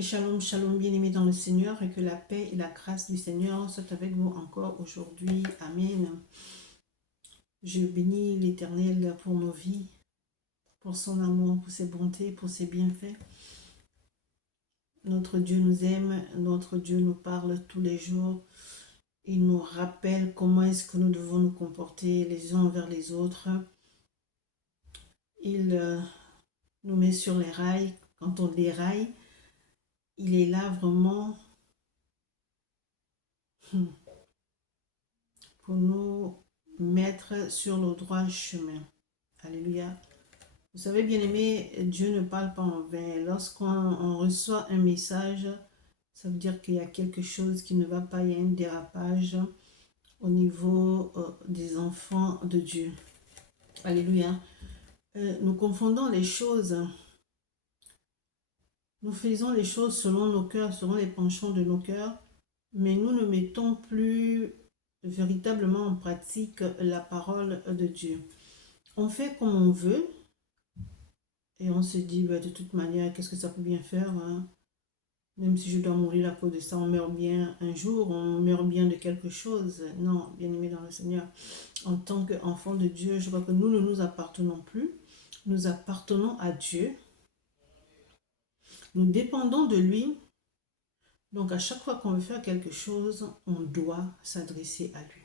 Shalom, shalom, bien-aimés dans le Seigneur, et que la paix et la grâce du Seigneur soient avec vous encore aujourd'hui. Amen. Je bénis l'Éternel pour nos vies, pour son amour, pour ses bontés, pour ses bienfaits. Notre Dieu nous aime, notre Dieu nous parle tous les jours. Il nous rappelle comment est-ce que nous devons nous comporter les uns envers les autres. Il nous met sur les rails. Quand on déraille, il est là vraiment pour nous mettre sur le droit chemin. Alléluia. Vous savez, bien aimé, Dieu ne parle pas en vain. Lorsqu'on reçoit un message, ça veut dire qu'il y a quelque chose qui ne va pas, il y a un dérapage au niveau des enfants de Dieu. Alléluia. Nous confondons les choses. Nous faisons les choses selon nos cœurs, selon les penchants de nos cœurs, mais nous ne mettons plus véritablement en pratique la parole de Dieu. On fait comme on veut et on se dit, bah, de toute manière, qu'est-ce que ça peut bien faire, hein? Même si je dois mourir à cause de ça, on meurt bien un jour, on meurt bien de quelque chose. Non, bien aimé dans le Seigneur, en tant qu'enfant de Dieu, je crois que nous ne nous appartenons plus. Nous appartenons à Dieu. Nous dépendons de lui. Donc, à chaque fois qu'on veut faire quelque chose, on doit s'adresser à lui.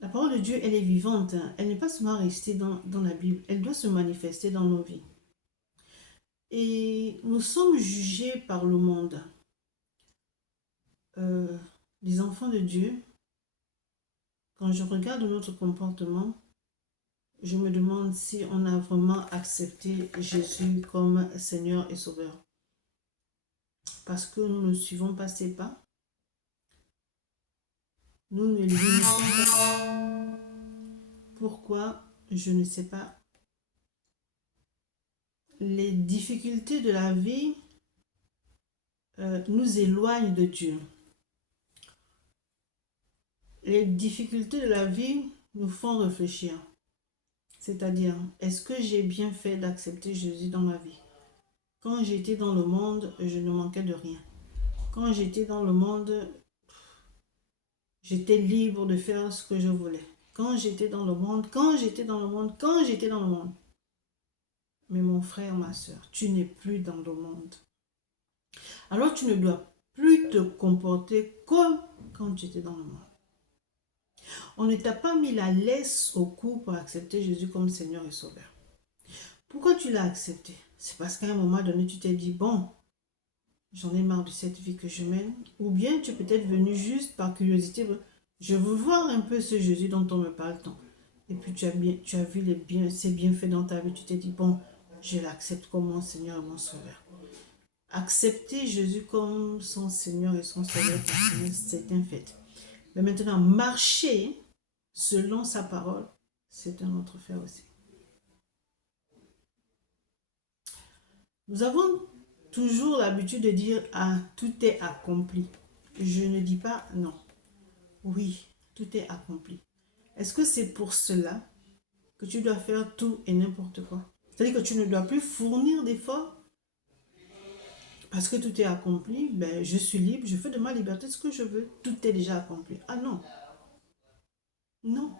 La parole de Dieu, elle est vivante. Elle n'est pas seulement restée dans la Bible. Elle doit se manifester dans nos vies. Et nous sommes jugés par le monde. Les enfants de Dieu, quand je regarde notre comportement, je me demande si on a vraiment accepté Jésus comme Seigneur et Sauveur. Parce que nous ne suivons pas ses pas. Nous ne l'imitions pas. Pourquoi? Je ne sais pas. Les difficultés de la vie nous éloignent de Dieu. Les difficultés de la vie nous font réfléchir. C'est-à-dire, est-ce que j'ai bien fait d'accepter Jésus dans ma vie? Quand j'étais dans le monde, je ne manquais de rien. Quand j'étais dans le monde, j'étais libre de faire ce que je voulais. Quand j'étais dans le monde. Mais mon frère, ma soeur, tu n'es plus dans le monde. Alors tu ne dois plus te comporter comme quand tu étais dans le monde. On ne t'a pas mis la laisse au cou pour accepter Jésus comme Seigneur et Sauveur. Pourquoi tu l'as accepté? C'est parce qu'à un moment donné, tu t'es dit, bon, j'en ai marre de cette vie que je mène. Ou bien tu es peut-être venu juste par curiosité. Je veux voir un peu ce Jésus dont on me parle tant. Et puis tu as vu ses bienfaits dans ta vie. Tu t'es dit, bon, je l'accepte comme mon Seigneur et mon Sauveur. Accepter Jésus comme son Seigneur et son Sauveur, c'est un fait. Mais maintenant, marcher selon sa parole, c'est un autre fait aussi. Nous avons toujours l'habitude de dire, ah, tout est accompli. Je ne dis pas non. Oui, tout est accompli. Est-ce que c'est pour cela que tu dois faire tout et n'importe quoi? C'est-à-dire que tu ne dois plus fournir d'efforts parce que tout est accompli. Ben, je suis libre, je fais de ma liberté ce que je veux. Tout est déjà accompli. Ah non. Non.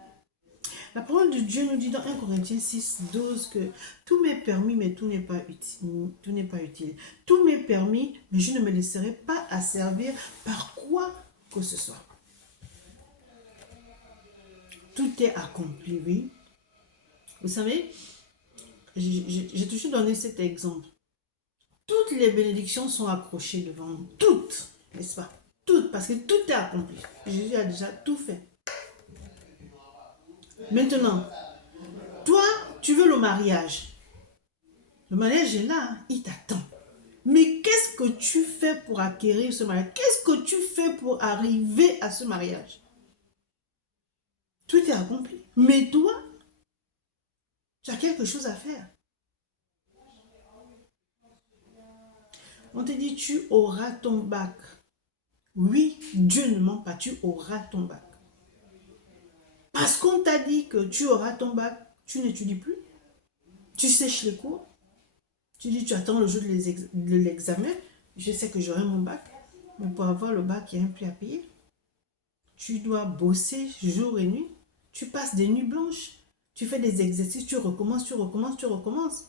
La parole de Dieu nous dit dans 1 Corinthiens 6, 12 que tout m'est permis, mais tout n'est pas utile. Tout n'est pas utile. Tout m'est permis, mais je ne me laisserai pas asservir par quoi que ce soit. Tout est accompli, oui. Vous savez, j'ai toujours donné cet exemple. Toutes les bénédictions sont accrochées devant nous. Toutes, n'est-ce pas? Toutes, parce que tout est accompli. Jésus a déjà tout fait. Maintenant, toi, tu veux le mariage. Le mariage est là, hein, il t'attend. Mais qu'est-ce que tu fais pour acquérir ce mariage? Qu'est-ce que tu fais pour arriver à ce mariage? Tout est accompli. Mais toi, tu as quelque chose à faire. On te dit, tu auras ton bac. Oui, Dieu ne ment pas, tu auras ton bac. Parce qu'on t'a dit que tu auras ton bac, tu n'étudies plus. Tu sèches les cours. Tu dis, tu attends le jour de l'examen. Je sais que j'aurai mon bac. Mais pour avoir le bac, il y a un prix à payer. Tu dois bosser jour et nuit. Tu passes des nuits blanches. Tu fais des exercices, tu recommences, tu recommences, tu recommences.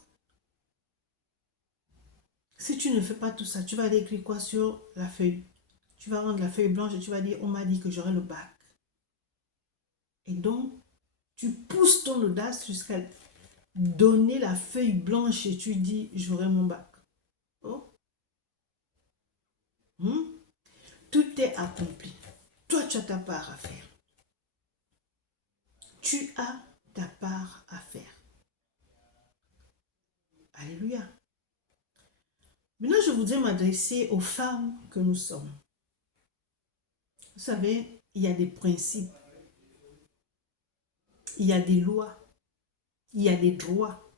Si tu ne fais pas tout ça, tu vas aller écrire quoi sur la feuille? Tu vas rendre la feuille blanche et tu vas dire, on m'a dit que j'aurai le bac. Et donc, tu pousses ton audace jusqu'à donner la feuille blanche et tu dis, j'aurai mon bac. Oh. Tout est accompli. Toi, tu as ta part à faire. Tu as ta part à faire. Alléluia. Maintenant, je voudrais m'adresser aux femmes que nous sommes. Vous savez, il y a des principes, il y a des lois, il y a des droits.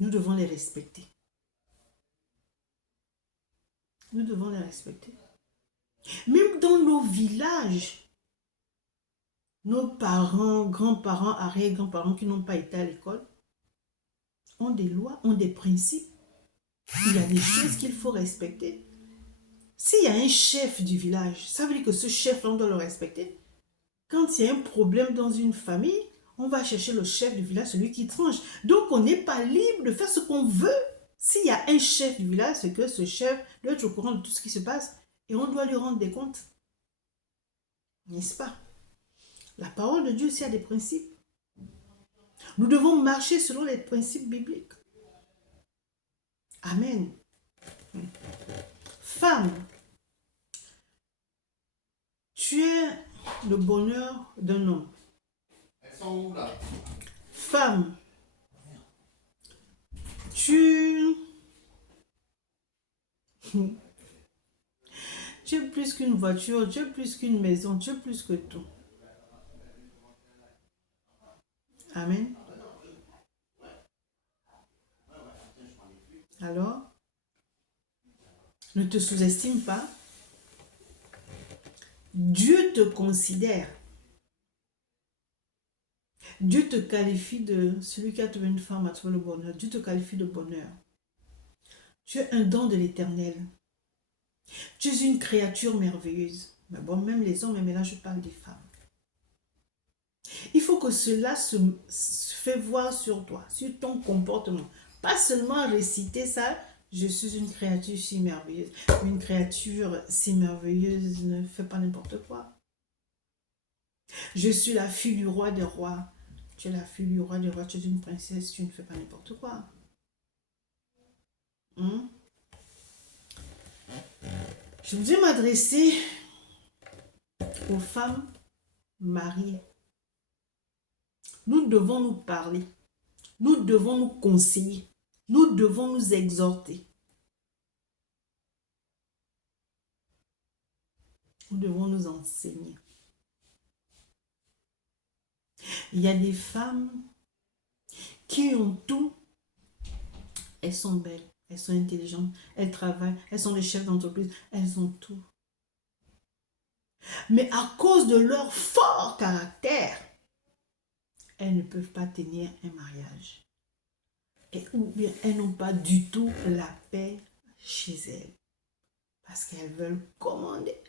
Nous devons les respecter. Nous devons les respecter. Même dans nos villages, nos parents, grands-parents, arrière-grands-parents qui n'ont pas été à l'école ont des lois, ont des principes. Il y a des choses qu'il faut respecter. S'il y a un chef du village, ça veut dire que ce chef-là, on doit le respecter. Quand il y a un problème dans une famille, on va chercher le chef du village, celui qui tranche. Donc, on n'est pas libre de faire ce qu'on veut. S'il y a un chef du village, c'est que ce chef doit être au courant de tout ce qui se passe et on doit lui rendre des comptes. N'est-ce pas? La parole de Dieu aussi a des principes. Nous devons marcher selon les principes bibliques. Amen. Femme, tu es le bonheur d'un homme. Elles sont où là? Femme, tu es plus qu'une voiture, tu es plus qu'une maison, tu es plus que tout. Amen. Alors, ne te sous-estime pas. Dieu te considère. Dieu te qualifie de celui qui a trouvé une femme à trouver le bonheur. Dieu te qualifie de bonheur. Tu es un don de l'Éternel. Tu es une créature merveilleuse. Mais bon, même les hommes, mais là je parle des femmes. Il faut que cela se fait voir sur toi, sur ton comportement. Pas seulement réciter ça, je suis une créature si merveilleuse. Une créature si merveilleuse ne fait pas n'importe quoi. Je suis la fille du roi des rois. Tu es la fille du roi des rois, tu es une princesse, tu ne fais pas n'importe quoi. Je voudrais m'adresser aux femmes mariées. Nous devons nous parler. Nous devons nous conseiller. Nous devons nous exhorter. Nous devons nous enseigner. Il y a des femmes qui ont tout. Elles sont belles, elles sont intelligentes, elles travaillent, elles sont des chefs d'entreprise, elles ont tout. Mais à cause de leur fort caractère, elles ne peuvent pas tenir un mariage. Ou bien elles n'ont pas du tout la paix chez elles. Parce qu'elles veulent commander.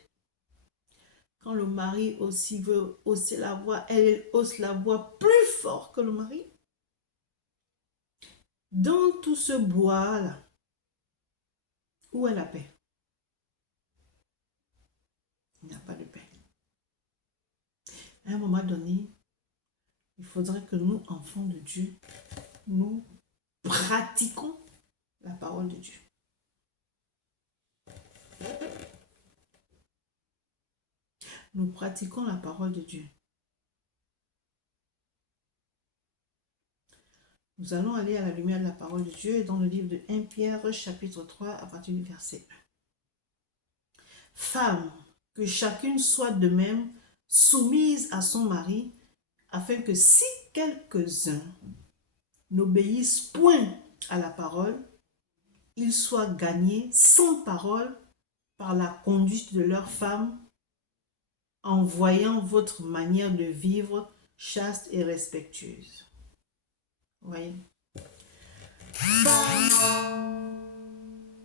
Quand le mari aussi veut hausser la voix, elle hausse la voix plus fort que le mari. Dans tout ce bois-là, où est la paix? Il n'y a pas de paix. À un moment donné, il faudrait que nous, enfants de Dieu, nous pratiquons la parole de Dieu. Nous pratiquons la parole de Dieu. Nous allons aller à la lumière de la parole de Dieu dans le livre de 1 Pierre, chapitre 3, à partir du verset 1. Femme, que chacune soit de même soumise à son mari, afin que si quelques-uns n'obéissent point à la parole, ils soient gagnés sans parole par la conduite de leur femme, en voyant votre manière de vivre chaste et respectueuse. Vous voyez? Femme,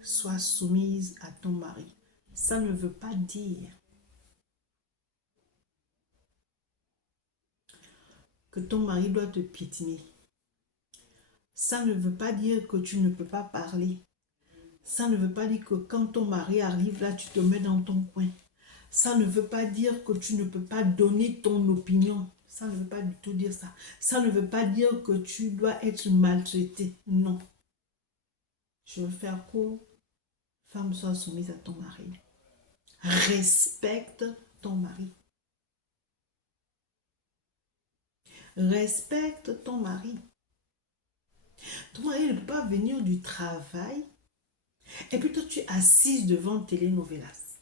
sois soumise à ton mari. Ça ne veut pas dire que ton mari doit te piétiner. Ça ne veut pas dire que tu ne peux pas parler. Ça ne veut pas dire que quand ton mari arrive là, tu te mets dans ton coin. Ça ne veut pas dire que tu ne peux pas donner ton opinion. Ça ne veut pas du tout dire ça. Ça ne veut pas dire que tu dois être maltraité. Non. Je veux faire court. Femme, sois soumise à ton mari. Respecte ton mari. Respecte ton mari. Ton mari ne peut pas venir du travail et puis toi tu es assise devant télénovelas.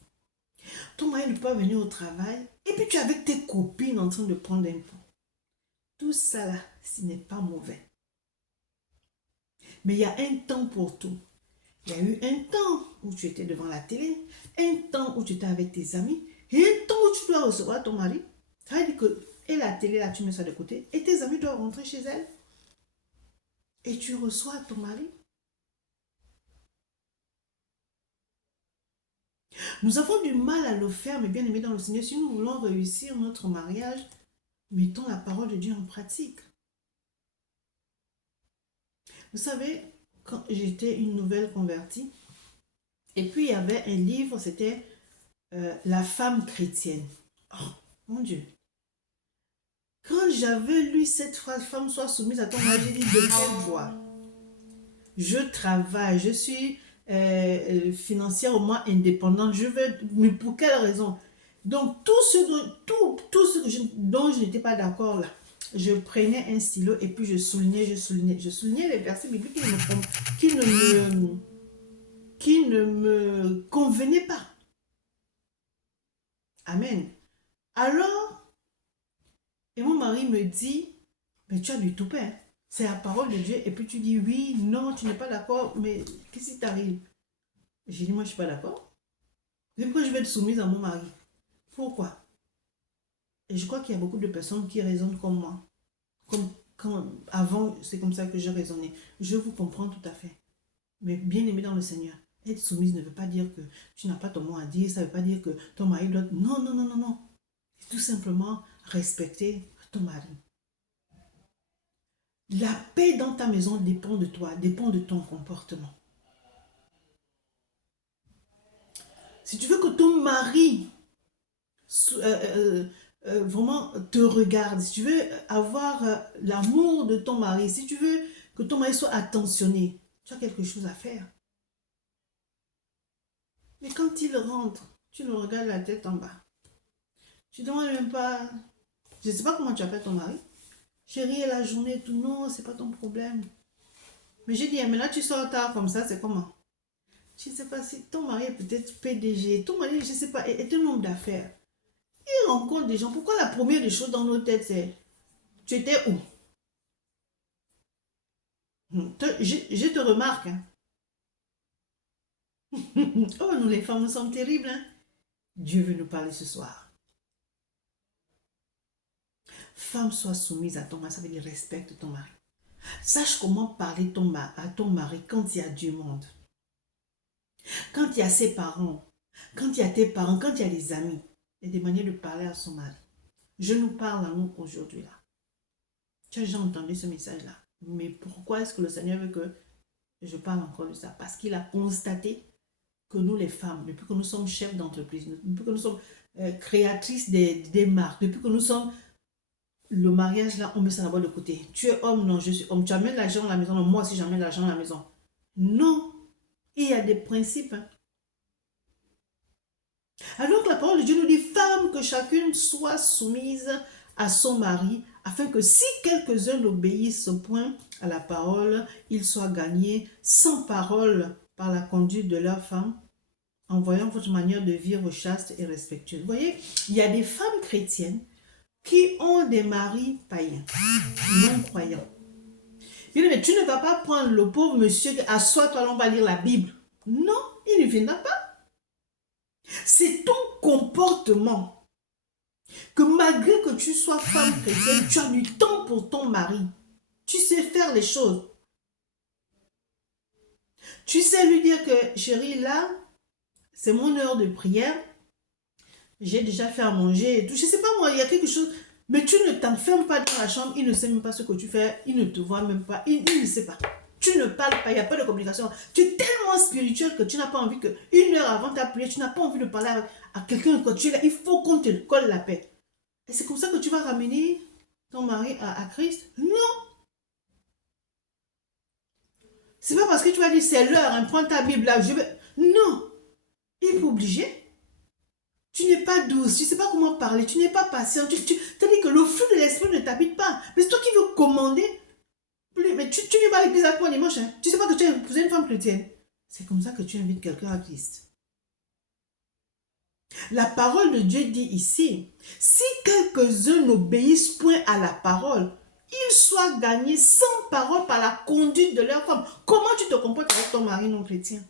Ton mari ne peut pas venir au travail et puis tu es avec tes copines en train de prendre un pot. Tout ça là, ce n'est pas mauvais. Mais il y a un temps pour tout. Il y a eu un temps où tu étais devant la télé, un temps où tu étais avec tes amis et un temps où tu dois recevoir ton mari. Ça veut dire que et la télé là, tu mets ça de côté et tes amis doivent rentrer chez elle. Et tu reçois ton mari. Nous avons du mal à le faire, mais bien aimé dans le Seigneur, si nous voulons réussir notre mariage, mettons la parole de Dieu en pratique. Vous savez, quand j'étais une nouvelle convertie, et puis il y avait un livre, c'était La femme chrétienne. Oh, mon Dieu. Quand j'avais lu cette phrase, femme soit soumise à ton mari, j'ai dit de quelle voix? Je travaille, je suis financièrement indépendante, je veux, mais pour quelle raison? Donc, tout ce dont je n'étais pas d'accord là, je prenais un stylo et puis je soulignais les versets bibliques qui ne me convenaient pas. Amen. Alors, et mon mari me dit, mais tu as du tout pain. C'est la parole de Dieu. Et puis tu dis, oui, non, tu n'es pas d'accord, mais qu'est-ce qui t'arrive? J'ai dit, moi, je ne suis pas d'accord. Mais pourquoi je vais être soumise à mon mari? Pourquoi? Et je crois qu'il y a beaucoup de personnes qui raisonnent comme moi. Avant, c'est comme ça que je raisonnais. Je vous comprends tout à fait. Mais bien aimé dans le Seigneur, être soumise ne veut pas dire que tu n'as pas ton mot à dire. Ça ne veut pas dire que ton mari doit... Non, non, non, non, non. Tout simplement respecter ton mari. La paix dans ta maison dépend de toi, dépend de ton comportement. Si tu veux que ton mari vraiment te regarde, si tu veux avoir l'amour de ton mari, si tu veux que ton mari soit attentionné, tu as quelque chose à faire. Mais quand il rentre, tu le regardes la tête en bas. Tu ne demandes même pas, je ne sais pas comment tu appelles ton mari. Chérie, la journée, tout, non, c'est pas ton problème. Mais j'ai dit, mais là tu sors tard comme ça, c'est comment? Je ne sais pas si ton mari est peut-être PDG, ton mari, je ne sais pas, est un homme d'affaires. Il rencontre des gens. Pourquoi la première des choses dans nos têtes, c'est tu étais où? Je te remarque. Hein. Oh, nous les femmes, nous sommes terribles. Hein? Dieu veut nous parler ce soir. Femme, sois soumise à ton mari, ça veut dire respecte ton mari. Sache comment parler à ton mari quand il y a du monde. Quand il y a ses parents, quand il y a tes parents, quand il y a des amis. Il y a des manières de parler à son mari. Je nous parle à nous aujourd'hui là. Tu as déjà entendu ce message-là. Mais pourquoi est-ce que le Seigneur veut que je parle encore de ça? Parce qu'il a constaté que nous les femmes, depuis que nous sommes chefs d'entreprise, depuis que nous sommes créatrices des marques, depuis que nous sommes... Le mariage là, on met ça d'abord de côté. Tu es homme, non, je suis homme. Tu amènes l'argent à la maison, non, moi aussi j'amène l'argent à la maison. Non, il y a des principes. Hein. Alors que la parole de Dieu nous dit, femme, que chacune soit soumise à son mari, afin que si quelques-uns obéissent au point à la parole, ils soient gagnés sans parole par la conduite de leur femme, en voyant votre manière de vivre chaste et respectueuse. Vous voyez, il y a des femmes chrétiennes qui ont des maris païens, non croyants. Mais tu ne vas pas prendre le pauvre monsieur, assois-toi, on va lire la Bible. Non, il ne viendra pas. C'est ton comportement. Que malgré que tu sois femme chrétienne, tu as du temps pour ton mari. Tu sais faire faire les choses. Tu sais lui dire que, chérie, là, c'est mon heure de prière. J'ai déjà fait à manger et tout. Je sais pas moi, il y a quelque chose. Mais tu ne t'enfermes pas dans la chambre. Il ne sait même pas ce que tu fais. Il ne te voit même pas. Il ne sait pas. Tu ne parles pas. Il n'y a pas de communication. Tu es tellement spirituel que tu n'as pas envie que une heure avant ta prière, tu n'as pas envie de parler à quelqu'un quand tu es là. Il faut qu'on te colle la paix. Et c'est comme ça que tu vas ramener ton mari à Christ? Non. C'est pas parce que tu vas dire c'est l'heure, hein, prends ta Bible là. Non. Il est pas obligé. Tu n'es pas douce, tu ne sais pas comment parler, tu n'es pas patient. C'est-à-dire que le flux de l'esprit ne t'habite pas. Mais c'est toi qui veux commander. Mais tu viens pas à l'église avec moi dimanche. Hein. Tu ne sais pas que tu as épousé une femme chrétienne. C'est comme ça que tu invites quelqu'un à Christ. La parole de Dieu dit ici, si quelques-uns n'obéissent point à la parole, ils soient gagnés sans parole par la conduite de leur femme. Comment tu te comportes avec ton mari non chrétien?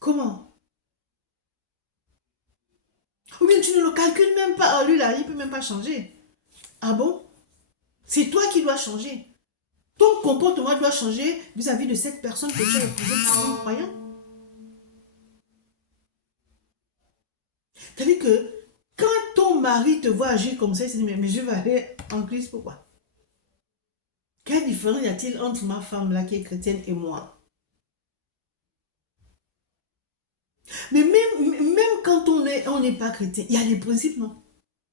Comment? Ou bien tu ne le calcules même pas. Oh, lui là, il ne peut même pas changer. Ah bon? C'est toi qui dois changer. Ton comportement doit changer vis-à-vis de cette personne que tu as épousée en croyant. C'est-à-dire que quand ton mari te voit agir comme ça, il se dit, mais je vais aller en Christ, pourquoi? Quelle différence y a-t-il entre ma femme là qui est chrétienne et moi? Mais même quand on n'est pas chrétien, il y a des principes, non?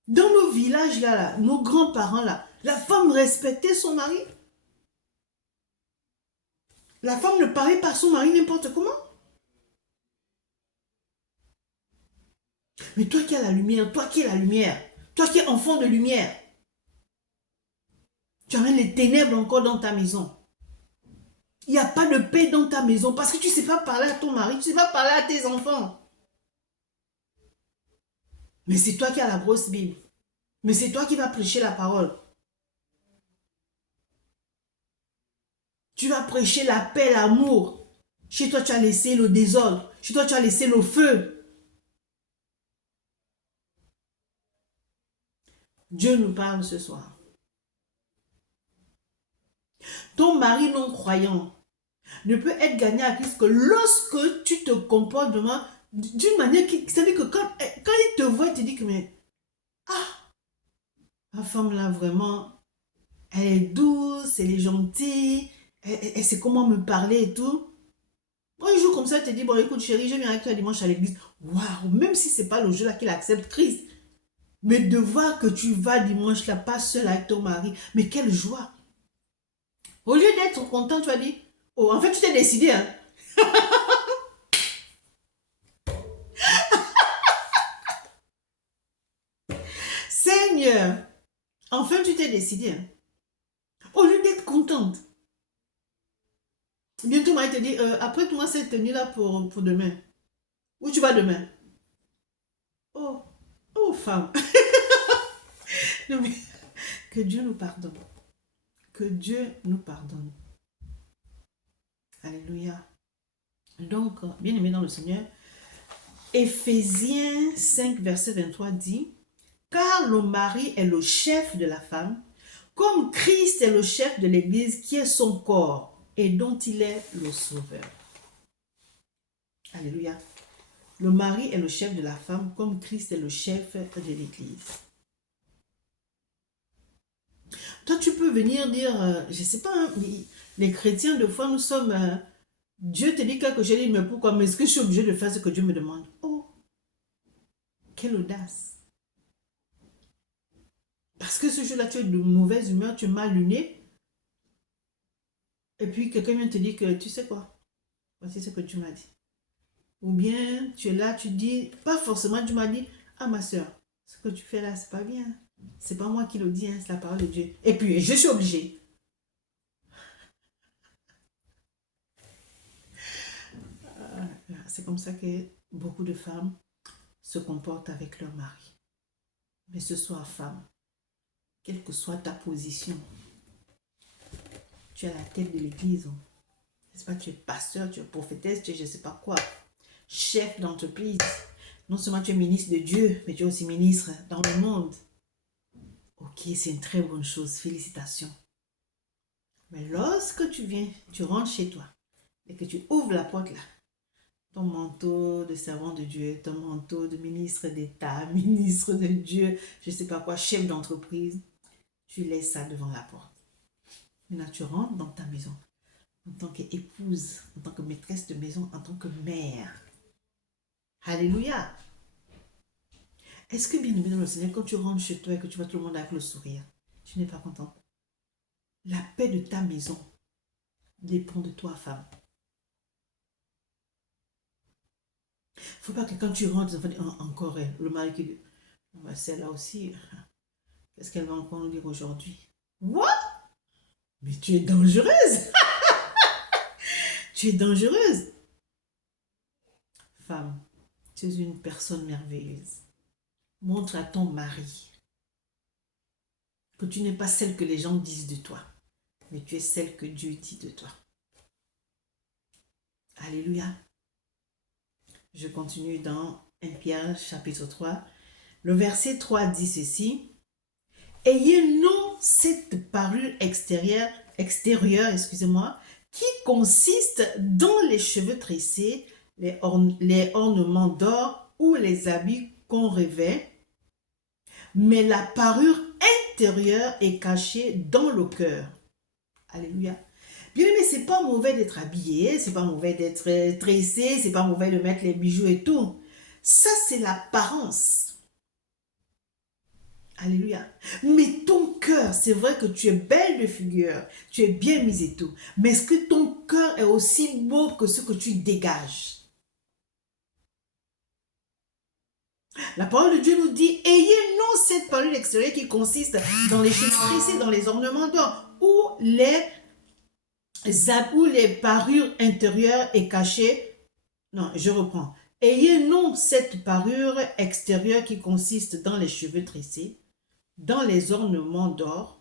Dans nos villages là, nos grands-parents là, la femme respectait son mari. La femme ne parlait pas à son mari n'importe comment. Mais toi qui as la lumière, toi qui es la lumière, toi qui es enfant de lumière, tu amènes les ténèbres encore dans ta maison. Il n'y a pas de paix dans ta maison parce que tu ne sais pas parler à ton mari, tu ne sais pas parler à tes enfants. Mais c'est toi qui as la grosse Bible. Mais c'est toi qui vas prêcher la parole. Tu vas prêcher la paix, l'amour. Chez toi, tu as laissé le désordre. Chez toi, tu as laissé le feu. Dieu nous parle ce soir. Ton mari non croyant ne peut être gagné à Christ que lorsque tu te comportes d'une manière qui... C'est-à-dire que quand il te voit, il te dit que mais... Ah, ma femme là vraiment, elle est douce, elle est gentille, elle sait comment me parler et tout. Un jour comme ça, il te dit, bon écoute chérie, je viens avec toi dimanche à l'église. Waouh, même si c'est pas le jour là qu'il accepte Christ. Mais de voir que tu vas dimanche là, pas seul avec ton mari, mais quelle joie. Au lieu d'être content, tu vas dire, oh en fait tu t'es décidé, hein. Seigneur, enfin tu t'es décidé, hein. Au lieu d'être contente. Bientôt, moi, il te dit, après-moi cette tenue-là pour demain. Où tu vas demain? Oh, oh, femme. Non, mais que Dieu nous pardonne. Que Dieu nous pardonne. Alléluia. Donc, bien aimé dans le Seigneur, Éphésiens 5, verset 23 dit, car le mari est le chef de la femme, comme Christ est le chef de l'Église qui est son corps et dont il est le sauveur. Alléluia. Le mari est le chef de la femme, comme Christ est le chef de l'Église. Toi, tu peux venir dire, je ne sais pas, hein, les chrétiens, de fois, nous sommes... Dieu te dit quelque chose, mais pourquoi? Mais est-ce que je suis obligé de faire ce que Dieu me demande? Oh, quelle audace! Parce que ce jour-là, tu es de mauvaise humeur, tu es mal luné, et puis quelqu'un vient te dire que, tu sais quoi? Voici ce que tu m'as dit. Ou bien, tu es là, tu dis, pas forcément, tu m'as dit, ah ma soeur, ce que tu fais là, c'est pas bien. C'est pas moi qui le dis, hein, c'est la parole de Dieu. Et puis, je suis obligée. C'est comme ça que beaucoup de femmes se comportent avec leur mari. Mais ce soir, femme, quelle que soit ta position, tu es à la tête de l'église. N'est-ce pas, tu es pasteur, tu es prophétesse, tu es je ne sais pas quoi, chef d'entreprise. Non seulement tu es ministre de Dieu, mais tu es aussi ministre dans le monde. Ok, c'est une très bonne chose. Félicitations. Mais lorsque tu viens, tu rentres chez toi et que tu ouvres la porte là, ton manteau de servant de Dieu, ton manteau de ministre d'État, ministre de Dieu, je ne sais pas quoi, chef d'entreprise, tu laisses ça devant la porte. Maintenant, tu rentres dans ta maison en tant qu'épouse, en tant que maîtresse de maison, en tant que mère. Alléluia. Est-ce que bien aimé dans le Seigneur, quand tu rentres chez toi et que tu vois tout le monde avec le sourire, tu n'es pas contente? La paix de ta maison dépend de toi, femme. Il ne faut pas que quand tu rentres, encore elle, le mari qui dit, celle-là aussi, qu'est-ce qu'elle va encore nous dire aujourd'hui? What? Mais tu es dangereuse. Tu es dangereuse. Femme, tu es une personne merveilleuse. Montre à ton mari que tu n'es pas celle que les gens disent de toi, mais tu es celle que Dieu dit de toi. Alléluia. Je continue dans 1 Pierre chapitre 3. Le verset 3 dit ceci. Ayez non cette parure extérieure, excusez-moi, qui consiste dans les cheveux tressés, les ornements d'or ou les habits qu'on revêt, mais la parure intérieure est cachée dans le cœur. Alléluia. Bien aimé, c'est pas mauvais d'être habillé, c'est pas mauvais d'être tressé, c'est pas mauvais de mettre les bijoux et tout. Ça, c'est l'apparence. Alléluia. Mais ton cœur, c'est vrai que tu es belle de figure, tu es bien mise et tout. Mais est-ce que ton cœur est aussi beau que ce que tu dégages? La parole de Dieu nous dit, ayez non cette parure extérieure qui consiste dans les cheveux tressés, dans les ornements d'or, ou les parures intérieures et cachées. Non, je reprends. Ayez non cette parure extérieure qui consiste dans les cheveux tressés, dans les ornements d'or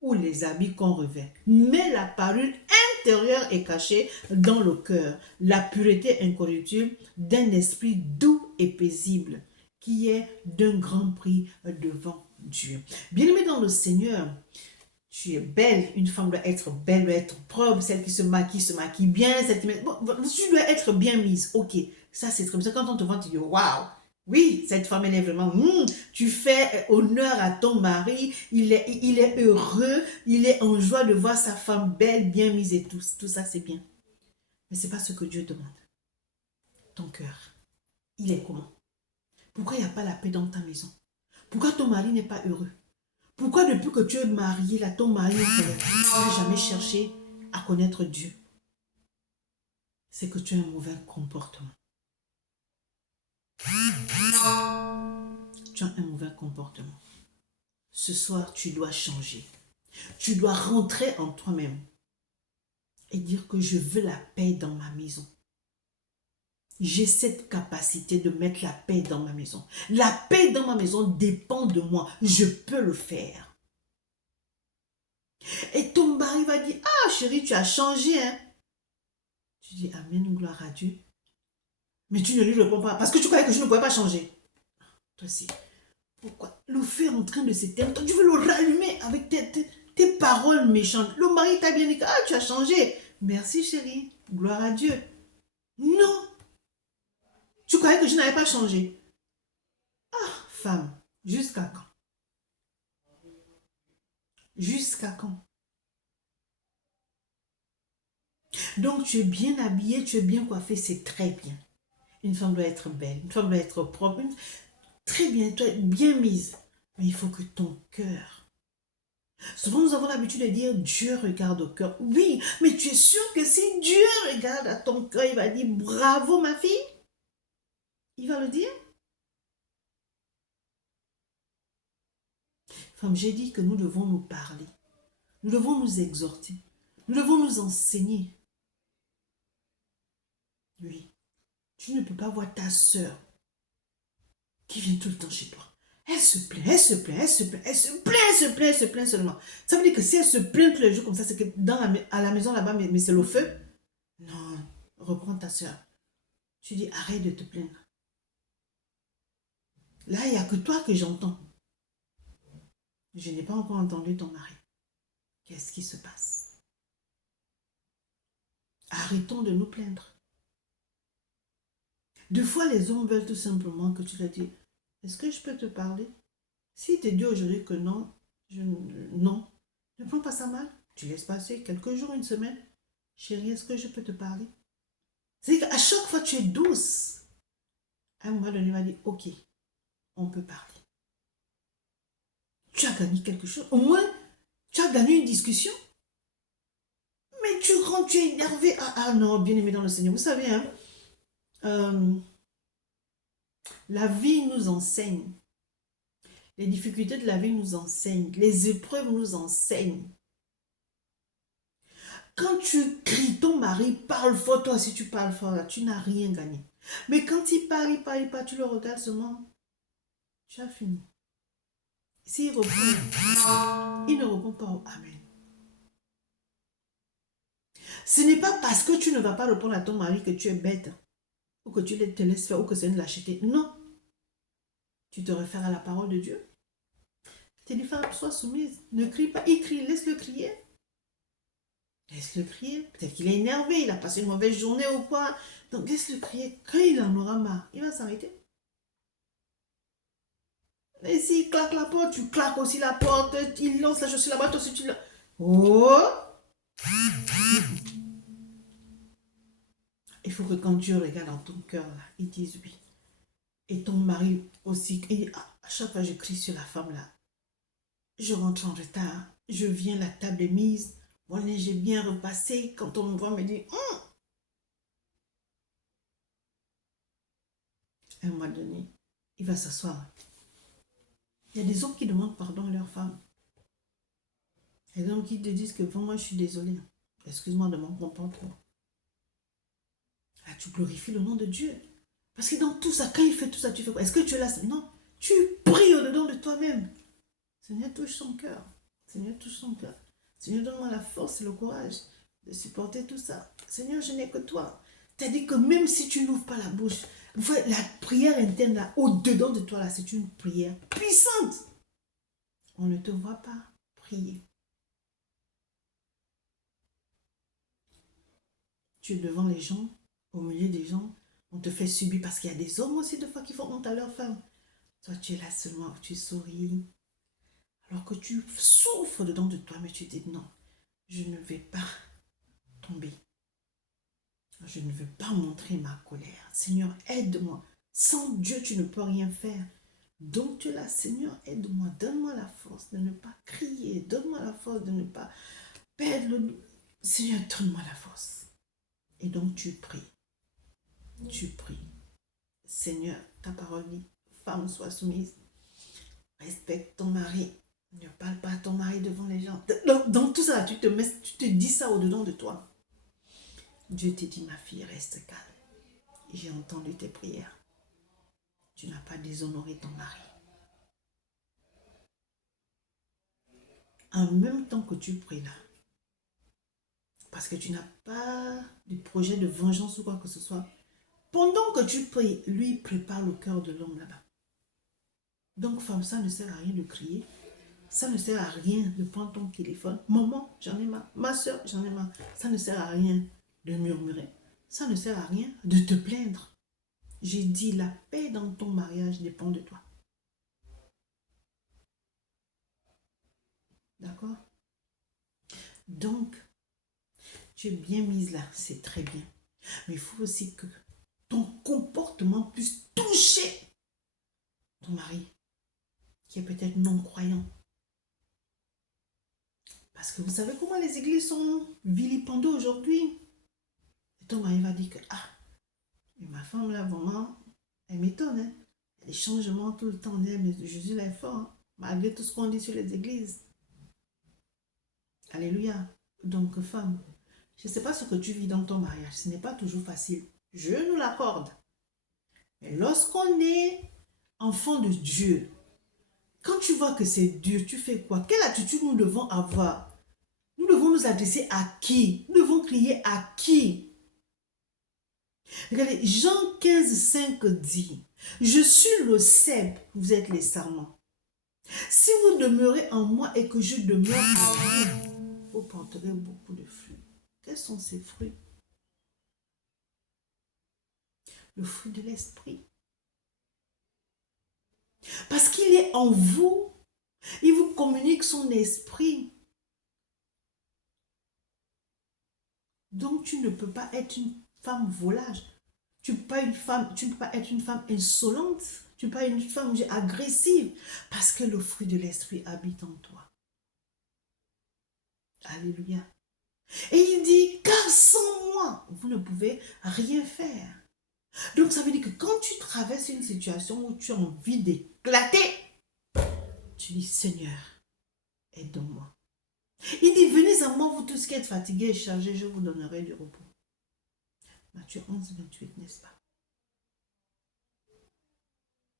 ou les habits qu'on revêt. Mais la parure intérieure est cachée dans le cœur, la pureté incorruptible d'un esprit doux et paisible, qui est d'un grand prix devant Dieu. Bien-aimé dans le Seigneur, tu es belle, une femme doit être belle, doit être propre, celle qui se maquille bien, celle qui... Bon, tu dois être bien mise, ok, ça c'est très bien. Quand on te voit, tu dis, waouh, oui, cette femme, elle est vraiment, tu fais honneur à ton mari, il est heureux, il est en joie de voir sa femme belle, bien mise et tout ça c'est bien. Mais c'est pas ce que Dieu demande. Ton cœur, il est comment? Pourquoi il n'y a pas la paix dans ta maison? Pourquoi ton mari n'est pas heureux? Pourquoi depuis que tu es marié, là, ton mari n'a jamais cherché à connaître Dieu? C'est que tu as un mauvais comportement. Tu as un mauvais comportement. Ce soir, tu dois changer. Tu dois rentrer en toi-même et dire que je veux la paix dans ma maison. J'ai cette capacité de mettre la paix dans ma maison. La paix dans ma maison dépend de moi. Je peux le faire. Et ton mari va dire, ah chérie, tu as changé, hein? Tu dis, amen, gloire à Dieu. Mais tu ne lui réponds pas parce que tu croyais que je ne pouvais pas changer. Toi aussi. Pourquoi? Le feu est en train de s'éteindre. Tu veux le rallumer avec tes paroles méchantes. Le mari t'a bien dit, ah tu as changé. Merci chérie, gloire à Dieu. Non. Tu croyais que je n'avais pas changé. Ah, femme, jusqu'à quand? Jusqu'à quand? Donc tu es bien habillée, tu es bien coiffée, c'est très bien. Une femme doit être belle, une femme doit être propre, très bien, bien mise. Mais il faut que ton cœur... Souvent nous avons l'habitude de dire Dieu regarde au cœur. Oui, mais tu es sûr que si Dieu regarde à ton cœur, il va dire bravo ma fille? Il va le dire? Femme, j'ai dit que nous devons nous parler. Nous devons nous exhorter. Nous devons nous enseigner. Oui. Tu ne peux pas voir ta sœur qui vient tout le temps chez toi. Elle se plaint, elle se plaint, elle se plaint, elle se plaint, elle se plaint, elle se plaint seulement. Ça veut dire que si elle se plaint tous les jours comme ça, c'est que à la maison là-bas, mais c'est le feu. Non, reprends ta sœur. Tu dis, arrête de te plaindre. Là, il n'y a que toi que j'entends. Je n'ai pas encore entendu ton mari. Qu'est-ce qui se passe? Arrêtons de nous plaindre. Deux fois, les hommes veulent tout simplement que tu leur dises, est-ce que je peux te parler? S'il te dit aujourd'hui que non, non, ne prends pas ça mal. Tu laisses passer quelques jours, une semaine. Chérie, est-ce que je peux te parler? C'est-à-dire qu'à chaque fois, tu es douce. À un moment donné, il va dire, ok, on peut parler. Tu as gagné quelque chose. Au moins, tu as gagné une discussion. Mais quand tu es énervé, ah non, bien aimé dans le Seigneur. Vous savez, hein, la vie nous enseigne. Les difficultés de la vie nous enseignent. Les épreuves nous enseignent. Quand tu cries, ton mari parle fort, toi si tu parles fort, là, tu n'as rien gagné. Mais quand il parle, tu le regardes seulement, tu as fini. S'il répond, il ne répond pas au Amen. Ce n'est pas parce que tu ne vas pas répondre à ton mari que tu es bête, ou que tu te laisses faire, ou que c'est une lâcheté. Non. Tu te réfères à la parole de Dieu. Tu dis, femme, sois soumise. Ne crie pas. Il crie, laisse-le crier. Laisse-le crier. Peut-être qu'il est énervé, il a passé une mauvaise journée ou quoi. Donc laisse-le crier. Quand il en aura marre, il va s'arrêter. Et s'il claque la porte, tu claques aussi la porte. Il lance la chaussure là-bas, toi aussi tu la... Oh! Il faut que quand Dieu regarde dans ton cœur, là, il dise oui. Et ton mari aussi. Et à chaque fois, je crie sur la femme là. Je rentre en retard. Je viens, la table est mise. Bon, j'ai bien repassé. Quand on me voit, on me dit, à un moment donné, il va s'asseoir. Il y a des hommes qui demandent pardon à leur femme. Il y a des hommes qui te disent que vraiment, je suis désolée. Excuse-moi de mon comportement. Là, tu glorifies le nom de Dieu. Parce que dans tout ça, quand il fait tout ça, tu fais quoi? Est-ce que tu es là? Non. Tu pries au-dedans de toi-même. Seigneur, touche son cœur. Seigneur, touche son cœur. Seigneur, donne-moi la force et le courage de supporter tout ça. Seigneur, je n'ai que toi. C'est-à-dire que même si tu n'ouvres pas la bouche, la prière interne là, au-dedans de toi là, c'est une prière puissante. On ne te voit pas prier. Tu es devant les gens, au milieu des gens, on te fait subir parce qu'il y a des hommes aussi de fois qui font honte à leur femme. Toi, tu es là seulement, tu souris. Alors que tu souffres dedans de toi, mais tu dis non, je ne vais pas tomber. Je ne veux pas montrer ma colère. Seigneur, aide-moi. Sans Dieu, tu ne peux rien faire. Donc tu es là, Seigneur, aide-moi. Donne-moi la force de ne pas crier. Donne-moi la force de ne pas perdre le... Seigneur, donne-moi la force. Et donc tu pries. Tu pries. Seigneur, ta parole dit, femme, sois soumise. Respecte ton mari. Ne parle pas à ton mari devant les gens. Dans tout ça, tu te dis ça au-dedans de toi. Dieu te dit, ma fille, reste calme. J'ai entendu tes prières. Tu n'as pas déshonoré ton mari. En même temps que tu pries là, parce que tu n'as pas de projet de vengeance ou quoi que ce soit, pendant que tu pries, lui prépare le cœur de l'homme là-bas. Donc, femme, ça ne sert à rien de crier. Ça ne sert à rien de prendre ton téléphone. Maman, j'en ai marre. Ma soeur, j'en ai marre. Ça ne sert à rien de murmurer. Ça ne sert à rien de te plaindre. J'ai dit, la paix dans ton mariage dépend de toi. D'accord? Donc, tu es bien mise là, c'est très bien. Mais il faut aussi que ton comportement puisse toucher ton mari, qui est peut-être non-croyant. Parce que vous savez comment les églises sont vilipendées aujourd'hui. Et ton mari va dire que, ah, mais ma femme là, vraiment, elle m'étonne. Hein? Il y a des changements tout le temps. Mais Jésus là est fort, hein? Malgré tout ce qu'on dit sur les églises. Alléluia. Donc, femme, je ne sais pas ce que tu vis dans ton mariage. Ce n'est pas toujours facile. Je nous l'accorde. Mais lorsqu'on est enfant de Dieu, quand tu vois que c'est dur, tu fais quoi? Quelle attitude nous devons avoir? Nous devons nous adresser à qui? Nous devons crier à qui? Regardez, Jean 15,5 dit, je suis le cep, vous êtes les sarments. Si vous demeurez en moi et que je demeure en vous, vous porterez beaucoup de fruits. Quels sont ces fruits? le fruit de l'esprit. Parce qu'il est en vous. Il vous communique son esprit. Donc, tu ne peux pas être une femme volage. Tu ne peux pas être une femme insolente. Tu ne peux pas être une femme agressive. Parce que le fruit de l'esprit habite en toi. Alléluia. Et il dit, car sans moi, vous ne pouvez rien faire. Donc, ça veut dire que quand tu traverses une situation où tu as envie d'éclater, tu dis, Seigneur, aide-moi. Il dit, venez à moi, vous tous qui êtes fatigués et chargés, je vous donnerai du repos. Matthieu 11, 28, n'est-ce pas?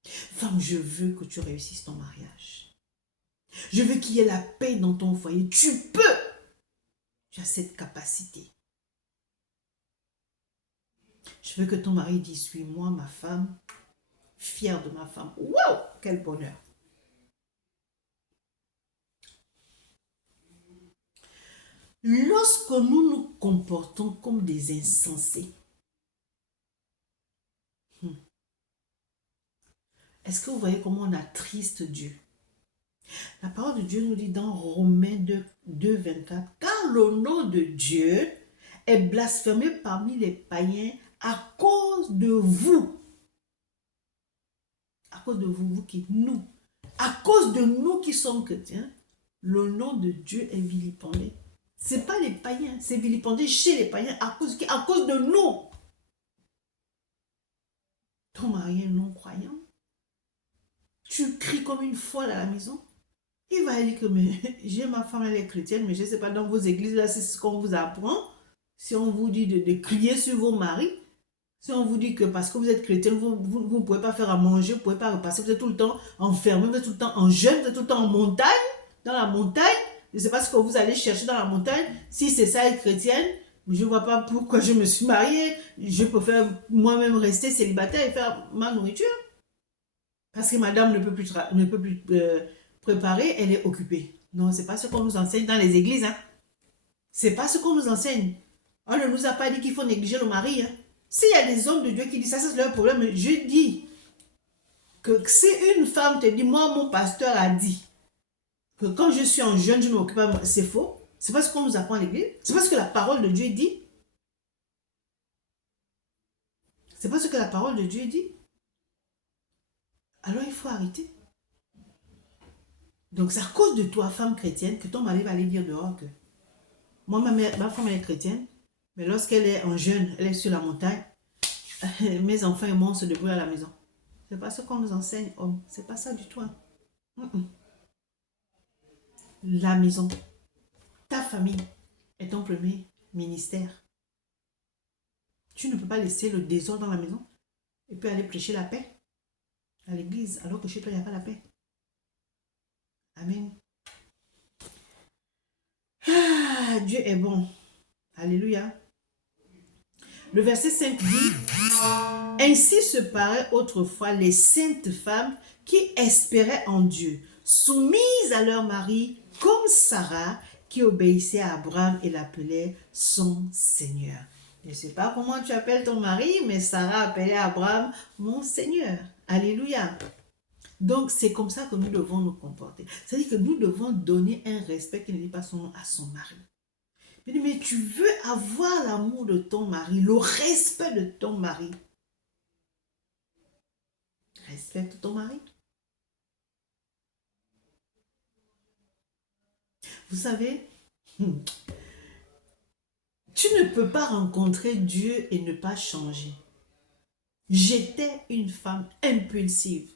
Femme, je veux que tu réussisses ton mariage. Je veux qu'il y ait la paix dans ton foyer. Tu peux. Tu as cette capacité. Je veux que ton mari dise, suis-moi, ma femme, fière de ma femme. Wow, quel bonheur. Lorsque nous nous comportons comme des insensés, est-ce que vous voyez comment on attriste Dieu? La parole de Dieu nous dit dans Romains 2, 24, car le nom de Dieu est blasphémé parmi les païens à cause de vous. À cause de vous, nous. À cause de nous qui sommes chrétiens, le nom de Dieu est vilipendé. Ce n'est pas les païens, c'est vilipendé chez les païens à cause de nous. Ton mari est non-croyant. Tu cries comme une folle à la maison. Il va dire que j'ai ma femme, elle est chrétienne, mais je ne sais pas, dans vos églises, là, c'est ce qu'on vous apprend. Si on vous dit de crier sur vos maris, si on vous dit que parce que vous êtes chrétien, vous ne pouvez pas faire à manger, vous ne pouvez pas repasser, vous êtes tout le temps enfermé, vous êtes tout le temps en jeûne, vous êtes tout le temps en montagne, dans la montagne. Je ne sais pas ce que vous allez chercher dans la montagne. Si c'est ça être chrétienne, je ne vois pas pourquoi je me suis mariée. Je préfère moi-même rester célibataire et faire ma nourriture. Parce que madame ne peut plus préparer, elle est occupée. Non, ce n'est pas ce qu'on nous enseigne dans les églises. Hein. Ce n'est pas ce qu'on nous enseigne. On ne nous a pas dit qu'il faut négliger le mari. Hein. S'il y a des hommes de Dieu qui disent ça, c'est leur problème. Je dis que si une femme te dit, moi, mon pasteur a dit que quand je suis en jeûne, je ne m'occupe pas, c'est faux. C'est pas ce qu'on nous apprend à l'église. C'est pas ce que la parole de Dieu dit. C'est pas ce que la parole de Dieu dit. Alors il faut arrêter. Donc c'est à cause de toi, femme chrétienne, que ton mari va aller dire dehors que moi, ma femme elle est chrétienne, mais lorsqu'elle est en jeûne, elle est sur la montagne, mes enfants et moi on se débrouille à la maison. C'est pas ce qu'on nous enseigne, homme. C'est pas ça du tout. Hein. La maison, ta famille est ton premier ministère. Tu ne peux pas laisser le désordre dans la maison et puis aller prêcher la paix à l'église alors que chez toi il n'y a pas la paix. Amen. Ah, Dieu est bon. Alléluia. Le verset 5 dit, ainsi se paraient autrefois les saintes femmes qui espéraient en Dieu, soumises à leur mari, comme Sarah qui obéissait à Abraham et l'appelait son Seigneur. Je ne sais pas comment tu appelles ton mari, mais Sarah appelait Abraham mon Seigneur. Alléluia. Donc, c'est comme ça que nous devons nous comporter. C'est-à-dire que nous devons donner un respect qui ne dit pas son nom à son mari. Mais tu veux avoir l'amour de ton mari, le respect de ton mari. Respecte ton mari. Vous savez, tu ne peux pas rencontrer Dieu et ne pas changer. J'étais une femme impulsive,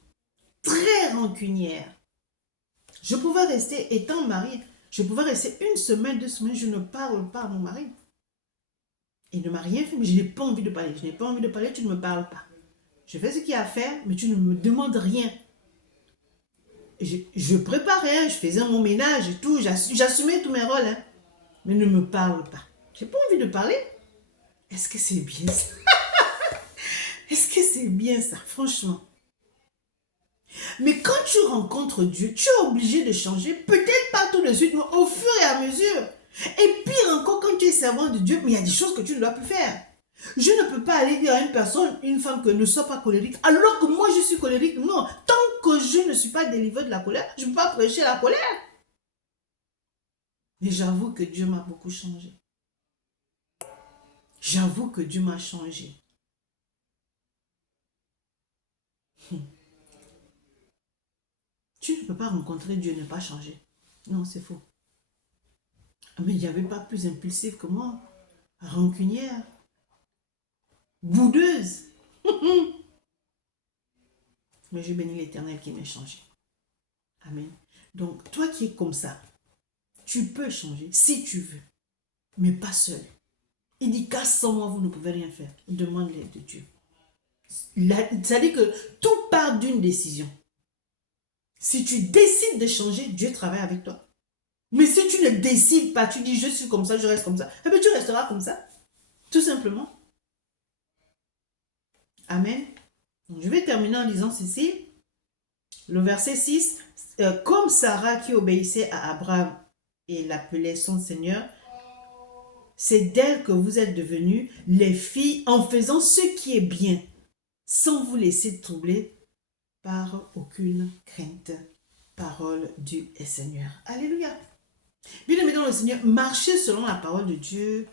très rancunière. Je pouvais rester, étant mariée, je pouvais rester 1 semaine, 2 semaines, je ne parle pas à mon mari. Il ne m'a rien fait, mais je n'ai pas envie de parler. Je n'ai pas envie de parler, tu ne me parles pas. Je fais ce qu'il y a à faire, mais tu ne me demandes rien. Je préparais, je faisais mon ménage et tout, j'assumais tous mes rôles, hein, mais ne me parle pas. Je n'ai pas envie de parler. Est-ce que c'est bien ça? Est-ce que c'est bien ça, franchement? Mais quand tu rencontres Dieu, tu es obligé de changer. Peut-être pas tout de suite, mais au fur et à mesure. Et pire encore, quand tu es servant de Dieu, mais il y a des choses que tu ne dois plus faire. Je ne peux pas aller dire à une personne, une femme, que ne soit pas colérique, alors que moi je suis colérique. Non, tant que je ne suis pas délivrée de la colère, je ne peux pas prêcher la colère. Mais j'avoue que Dieu m'a beaucoup changé. J'avoue que Dieu m'a changé. Tu ne peux pas rencontrer Dieu et ne pas changer. Non, c'est faux. Mais il n'y avait pas plus impulsif que moi. Rancunière. Boudeuse. Mais je bénis l'Éternel qui m'a changé. Amen. Donc, toi qui es comme ça, tu peux changer si tu veux, mais pas seul. Il dit qu'à sans moi, vous ne pouvez rien faire. Demande l'aide de Dieu. C'est-à-dire que tout part d'une décision. Si tu décides de changer, Dieu travaille avec toi. Mais si tu ne décides pas, tu dis je suis comme ça, je reste comme ça, eh bien tu resteras comme ça. Tout simplement. Amen. Donc, je vais terminer en disant ceci. Le verset 6. Comme Sarah qui obéissait à Abraham et l'appelait son Seigneur, c'est d'elle que vous êtes devenus les filles en faisant ce qui est bien, sans vous laisser troubler par aucune crainte. Parole du Seigneur. Alléluia. Bien-aimés dans le Seigneur, marcher selon la parole de Dieu,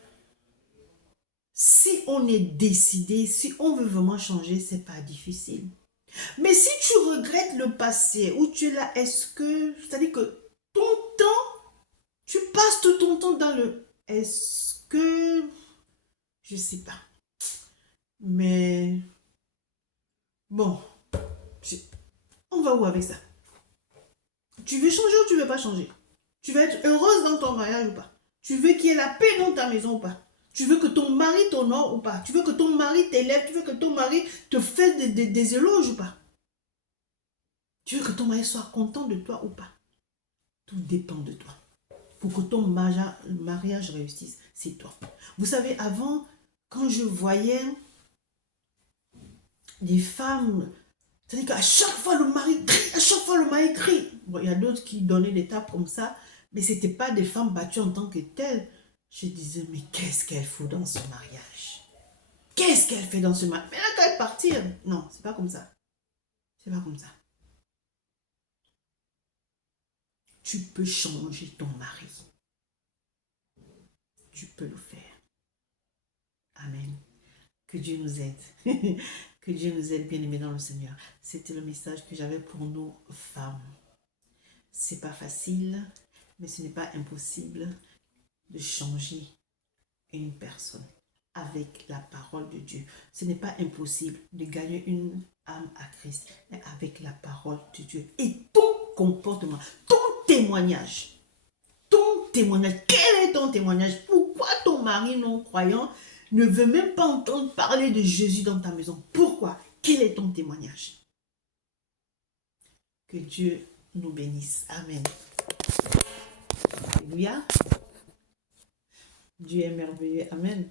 si on est décidé, si on veut vraiment changer, c'est pas difficile. Mais si tu regrettes le passé, où tu es là, est-ce que, c'est-à-dire que ton temps, tu passes tout ton temps dans le est-ce que, je sais pas. Mais bon, on va où avec ça? Tu veux changer ou tu veux pas changer? Tu veux être heureuse dans ton mariage ou pas? Tu veux qu'il y ait la paix dans ta maison ou pas? Tu veux que ton mari t'honore ou pas? Tu veux que ton mari t'élève? Tu veux que ton mari te fasse des éloges ou pas? Tu veux que ton mari soit content de toi ou pas? Tout dépend de toi. Pour que ton mariage réussisse, c'est toi. Vous savez, avant, quand je voyais des femmes, c'est-à-dire qu'à chaque fois le mari crie, à chaque fois le mari crie. Bon, il y a d'autres qui donnaient des tapes comme ça, mais ce n'était pas des femmes battues en tant que telles. Je disais, mais qu'est-ce qu'elle fout dans ce mariage? Qu'est-ce qu'elle fait dans ce mariage? Mais elle doit partir. Non, c'est pas comme ça. C'est pas comme ça. Tu peux changer ton mari. Tu peux le faire. Amen. Que Dieu nous aide. Que Dieu nous aide, bien-aimés dans le Seigneur. C'était le message que j'avais pour nos femmes. C'est pas facile, mais ce n'est pas impossible de changer une personne avec la parole de Dieu. Ce n'est pas impossible de gagner une âme à Christ, mais avec la parole de Dieu. Et ton comportement, ton témoignage, quel est ton témoignage? Pourquoi ton mari non-croyant ne veut même pas entendre parler de Jésus dans ta maison? Pourquoi? Quel est ton témoignage? Que Dieu nous bénisse. Amen. Alléluia. Dieu est merveilleux. Amen.